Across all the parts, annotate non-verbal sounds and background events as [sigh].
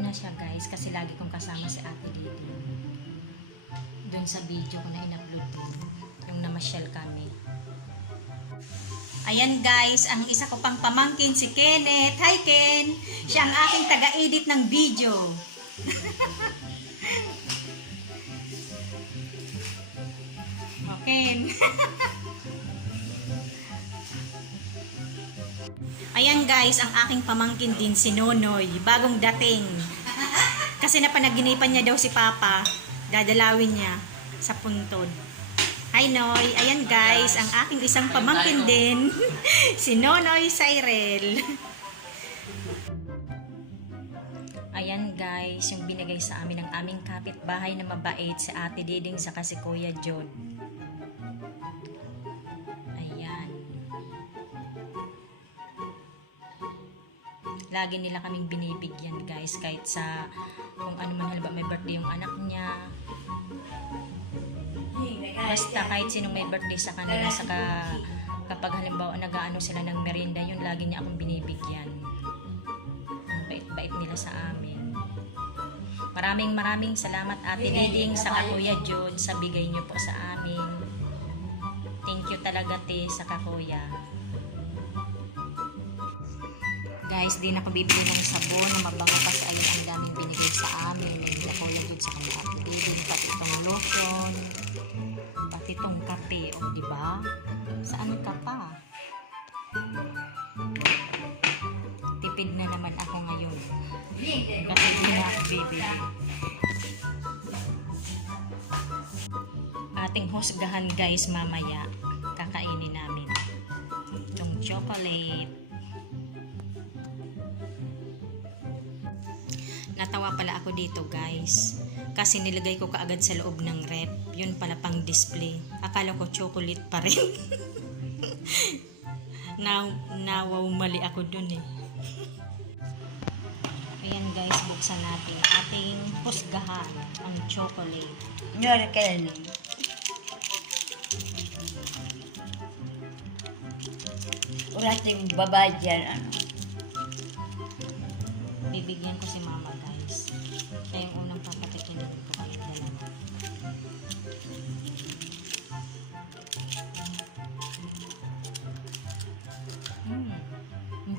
na siya guys kasi lagi kong kasama si Ate Didi. Doon sa video ko na in-upload din. Yung namasyal kami. Ayan guys, ang isa ko pang pamangkin si Kenneth. Hi Ken! Siya ang aking taga-edit ng video. [laughs] Okay. [laughs] Ayan guys, ang aking pamangkin din si Nonoy, bagong dating. Kasi napanaginipan niya daw si Papa, dadalawin niya sa puntod. Hi Noy, ayan guys, ang aking isang pamangkin din, [laughs] si Nonoy Cyril. Ayan guys, yung binigay sa amin ng aming kapitbahay na mabait si Ate Diding sa si Kuya John. Lagi nila kaming binibigyan guys kahit sa kung ano man halimbawa may birthday yung anak niya. Basta kahit sinong may birthday sa kanila saka kapag halimbawa nag-ano sila ng merienda yun lagi niya akong binibigyan. Bait-bait nila sa amin. Maraming maraming salamat Ate Diding sa Kuya Jod sa bigay niyo po sa amin. Thank you talaga te sa kakuya. Guys, di na ako bibili ng sabon na mabango kasi ayun ang daming binigay sa amin. May Kuya Jod sa Ate Diding, pati itong lotion, pati itong kape. O, di ba? Saan ka pa? Tipid na naman ako ngayon. Di na ako bibili. Ating husgahan guys mamaya. Kakainin namin. Itong chocolate. Natawa pala ako dito guys. Kasi nilagay ko kaagad sa loob ng rep. Yun pala pang display. Akala ko chocolate pa rin. [laughs] na, nawaw mali ako dun eh. Ayan guys, buksan natin ating husgahan, ang chocolate. Nyori Kelly. Wala tayong babae dyan, ano. Bibigyan ko si mama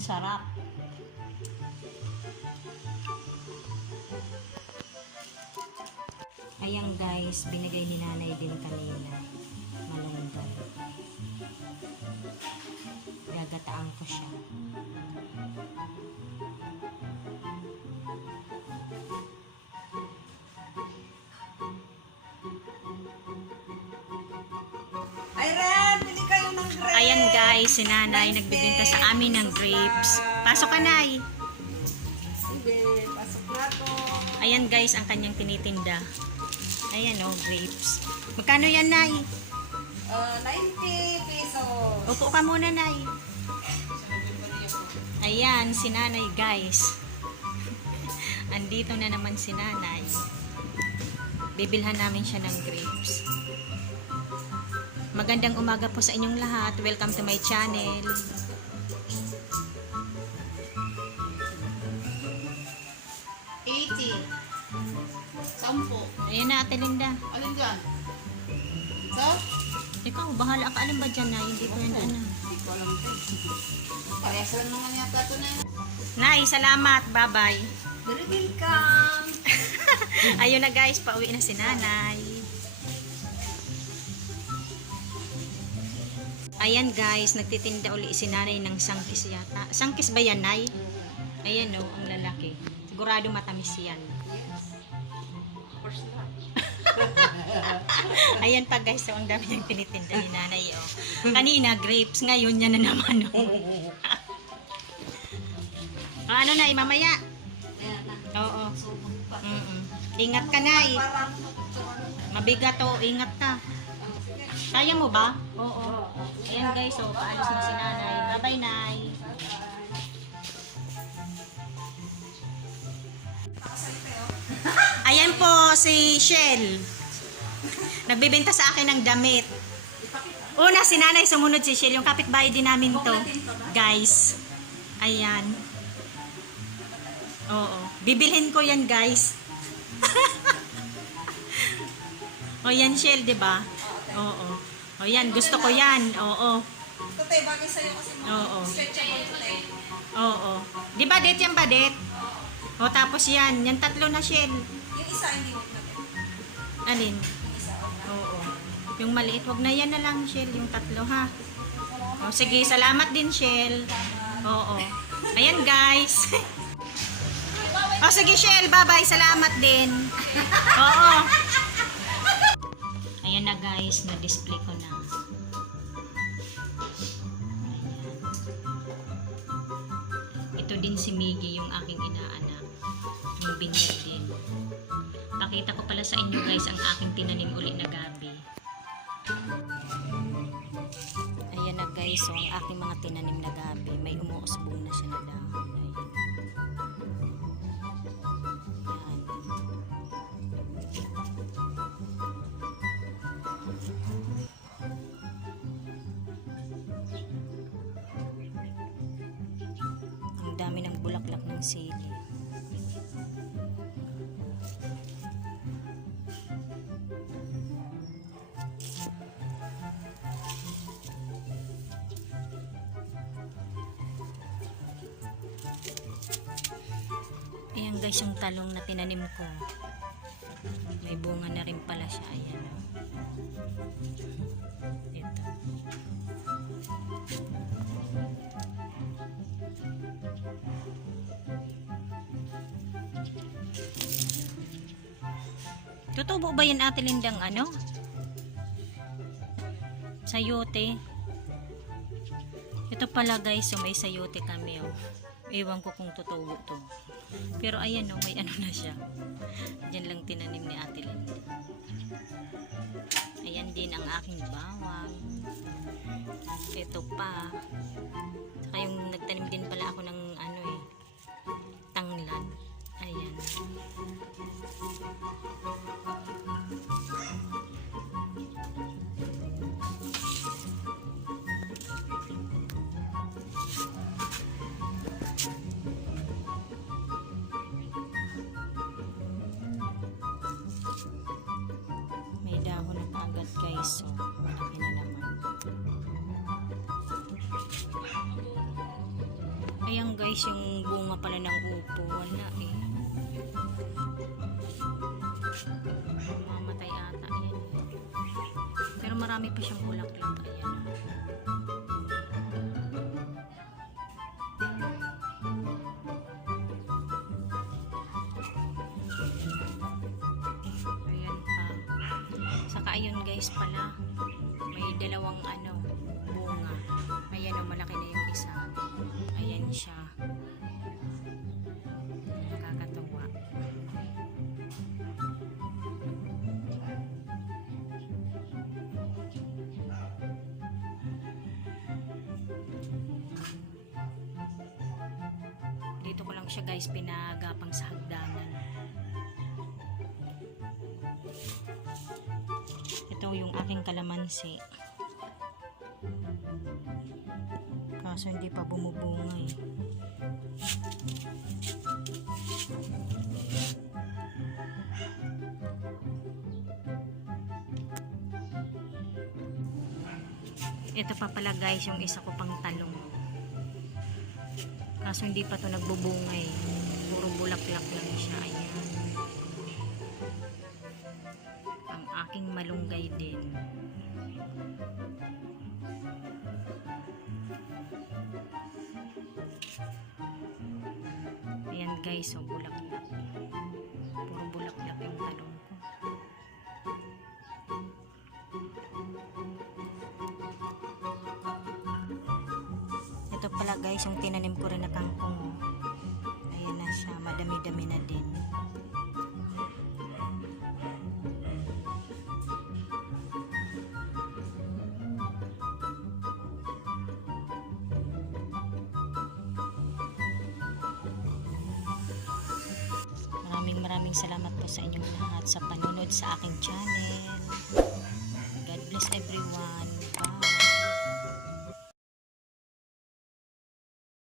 sarap. Ayan guys, binigay ni nanay din kanina. Malunggay. Gagataan ko siya. Ay, Ren, Ayan guys, si nanay nagbibenta sa amin ng grapes. Pasok ka nay. Ayan guys, ang kanyang tinitinda. Ayan oh, grapes. Magkano yan nay? Uh, 90 pesos. Upo ka muna nay. Ayan, si nanay guys. [laughs] Andito na naman si nanay. Bibilhan namin siya ng grapes. Magandang umaga po sa inyong lahat. Welcome to my channel. Eighty. Sampo. Ayan na, Ate Linda. Alin dyan? Ito? Ikaw, bahala ka. Alam ba dyan na? Hindi ko yan ano. Hindi ko alam ito. Parehas lang naman yata ito na yun. Nay, salamat. Bye-bye. Very welcome. [laughs] Ayun na guys, pauwi na si nanay. Ayan guys, nagtitinda uli si nanay ng sangkis yata. Sangkis ba yan, nay? Ayan o, ang lalaki. Sigurado matamis yan. Lang. [laughs] Ayan pa guys, so ang dami niyang tinitinda ni nanay. Oh. Kanina, grapes. Ngayon, yan na naman. Oh. Ah, [laughs] ano na, mamaya? Oo. Mm-mm. Ingat ka na Parang Mabigat to, ingat ka. Kaya mo ba? Oo. Ayan guys, so paalis na si nanay. Bye-bye, nay. [laughs] Ayan po si Shell. Nagbibenta sa akin ng damit. Una si nanay, sumunod si Shell. Yung kapitbahay din namin to. Guys. Ayan. Oo. Bibilhin ko yan, guys. [laughs] o yan, Shell, ba? Oo. O yan, gusto ko yan. Oo. Ito tayo, bagay sa'yo kasi mga Oo. stretchable to tayo. Oo. Di ba, det yan ba, det? O tapos yan. Yan tatlo na, Shell. Yung isa, hindi mo natin. Alin? Yung isa, okay. Oo. Yung maliit, wag na yan na lang, Shell. Yung tatlo, ha? O, sige, salamat din, Shell. Oo. Ayan, guys. [laughs] o, sige, Shell. Bye-bye. Salamat din. [laughs] Oo. Ayan na, guys. Na-display ko na. Ito din si Miggy, yung aking inaanak. Yung binyag din. Pakita ko pala sa inyo, guys, ang aking tinanim uli na gabi. Ayan na guys, so ang aking mga tinanim na gabi, may umuusbong na siya na dami ng bulaklak ng sili. Ayan guys, yung talong na tinanim ko. May bunga na rin pala siya. Ayan. oh. Ito. Tutubo ba yan ate Lindang ano? Sayote. Ito pala guys, so may sayote kami oh. Ewan ko kung tutubo to. Pero ayan oh, may ano na siya. Diyan lang tinanim ni Ate Linda. Ayan din ang aking bawang. Ito pa. Nagtanim din pala ako ng guys, yung bunga pala ng upo. Wala eh. Mamatay ata yan. Pero marami pa siyang bulaklak. Ayan. Ayan pa. Saka ayun guys pala. May dalawang ano, siya guys pinagapang sa hagdanan. Ito yung aking kalamansi. Kaso hindi pa bumubunga eh. Ito pa pala guys yung isa ko. Kaso hindi pa to nagbubunga eh. Puro bulaklak lang siya. Ayan. Ang aking malunggay din. Ayan guys, so bulaklak. Puro bulaklak yung talong pala guys yung tinanim ko rin na kangkong. Ayan na siya. Madami-dami na din. Maraming maraming salamat po sa inyong lahat sa panunod sa aking channel. God bless everyone.